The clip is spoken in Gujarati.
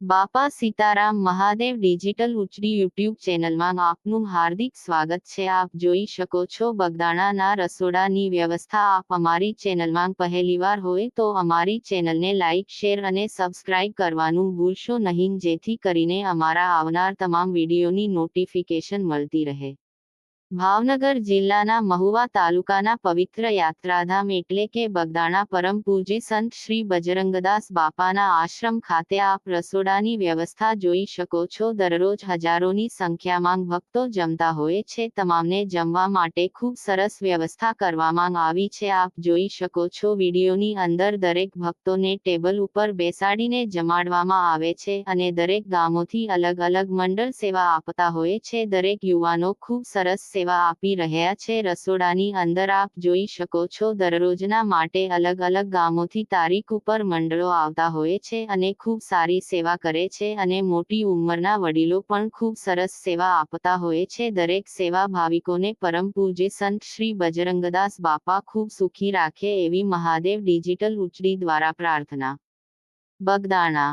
બાપા સીતારામ મહાદેવ ડિજિટલ ઉચડી યુટ્યુબ ચેનલમાં આપનું હાર્દિક સ્વાગત છે। આપ જોઈ શકો છો બગદાણાના રસોડાની વ્યવસ્થા। આપ અમારી ચેનલમાં પહેલીવાર હોય તો અમારી ચેનલને લાઇક શેર અને સબસ્ક્રાઇબ કરવાનું ભૂલશો નહીં, જેથી કરીને અમારા આવનાર તમામ વિડીયોની નોટિફિકેશન મળતી રહે। ભાવનગર જિલ્લાના મહુવા તાલુકાના પવિત્ર યાત્રાધામ એટલે કે બગદાણા પરમ પૂજ્ય સંત શ્રી બજરંગદાસ બાપાના આશ્રમ ખાતે આપ રસોડાની વ્યવસ્થા જોઈ શકો છો। દરરોજ હજારોની સંખ્યામાં ભક્તો જમતા હોય છે। તમામને જમવા માટે ખૂબ સરસ વ્યવસ્થા કરવામાં આવી છે। આપ જોઈ શકો છો વિડીયોની અંદર દરેક ભક્તોને ટેબલ ઉપર બેસાડીને જમાડવામાં આવે છે અને દરેક ગામોથી અલગ અલગ મંડળ સેવા આપતા હોય છે। દરેક યુવાનો ખૂબ સરસ સેવા આપી રહ્યા છે। રસોડાની અંદર આપ જોઈ શકો છો દરરોજના માટે અલગ અલગ ગામોથી તારીખ ઉપર મંડળો આવતા હોય છે અને ખૂબ સારી સેવા કરે છે અને મોટી ઉંમરના વડીલો પણ ખૂબ સરસ સેવા આપતા હોય છે। દરેક સેવા ભાવિકોને પરમ પૂજ્ય સંત શ્રી બજરંગદાસ બાપા ખૂબ સુખી રાખે એવી મહાદેવ ડિજિટલ ઉચડી દ્વારા પ્રાર્થના। બગદાણા।